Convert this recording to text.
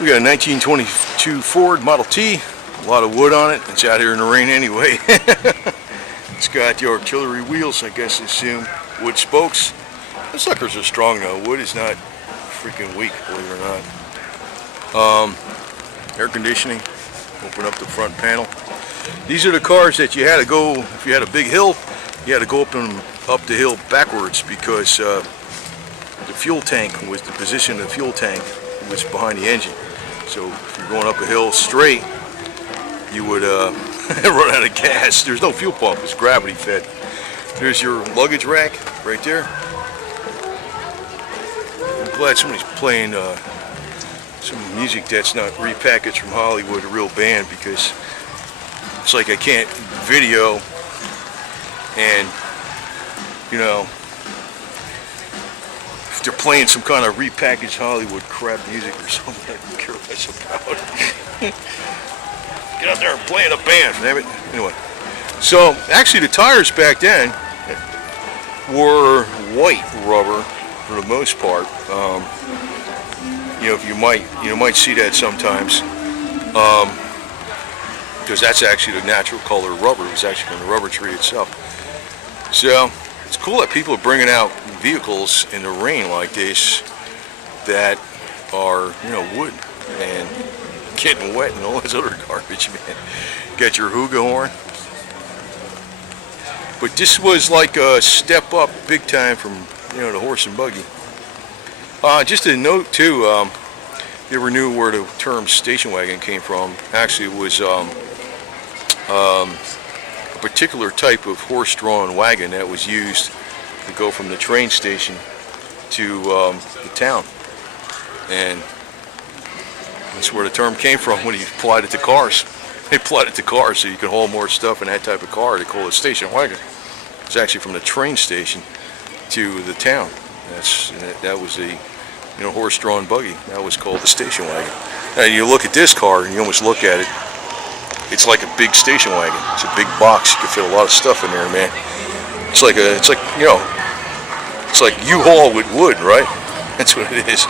We got a 1922 Ford Model T, a lot of wood on it. It's out here in the rain anyway. It's got the artillery wheels, I guess, assume. Wood spokes. The suckers are strong though. Wood is not freaking weak, believe it or not. Air conditioning. Open up the front panel. These are the cars that you had to go, if you had a big hill, you had to go up the hill backwards because the fuel tank was, the position of the fuel tank was behind the engine. So if you're going up a hill straight, you would run out of gas. There's no fuel pump, it's gravity fed. There's your luggage rack right there. I'm glad somebody's playing some music that's not repackaged from Hollywood, a real band, because it's like I can't video and, you know, if they're playing some kind of repackaged Hollywood crap music or something, I don't care what that's about. Get out there and play in a band, damn it. Anyway, so actually the tires back then were white rubber for the most part. You know, if you might see that sometimes, because that's actually the natural color of rubber. It was actually from the rubber tree itself. So it's cool that people are bringing out vehicles in the rain like this that are, you know, wood and getting wet and all this other garbage, man. Got your Huga horn. But this was like a step up big time from, you know, the horse and buggy. Just a note too, you ever knew where the term station wagon came from? Actually, it was a particular type of horse-drawn wagon that was used to go from the train station to the town, and that's where the term came from when he applied it to cars. They applied it to cars so you could haul more stuff in that type of car. They call it a station wagon. It's actually from the train station to the town. That was a, you know, horse-drawn buggy. That was called the station wagon. And you look at this car and you almost look at it, it's like a big station wagon. It's a big box. You can fit a lot of stuff in there, man. It's like you know, it's like U-Haul with wood, right? That's what it is.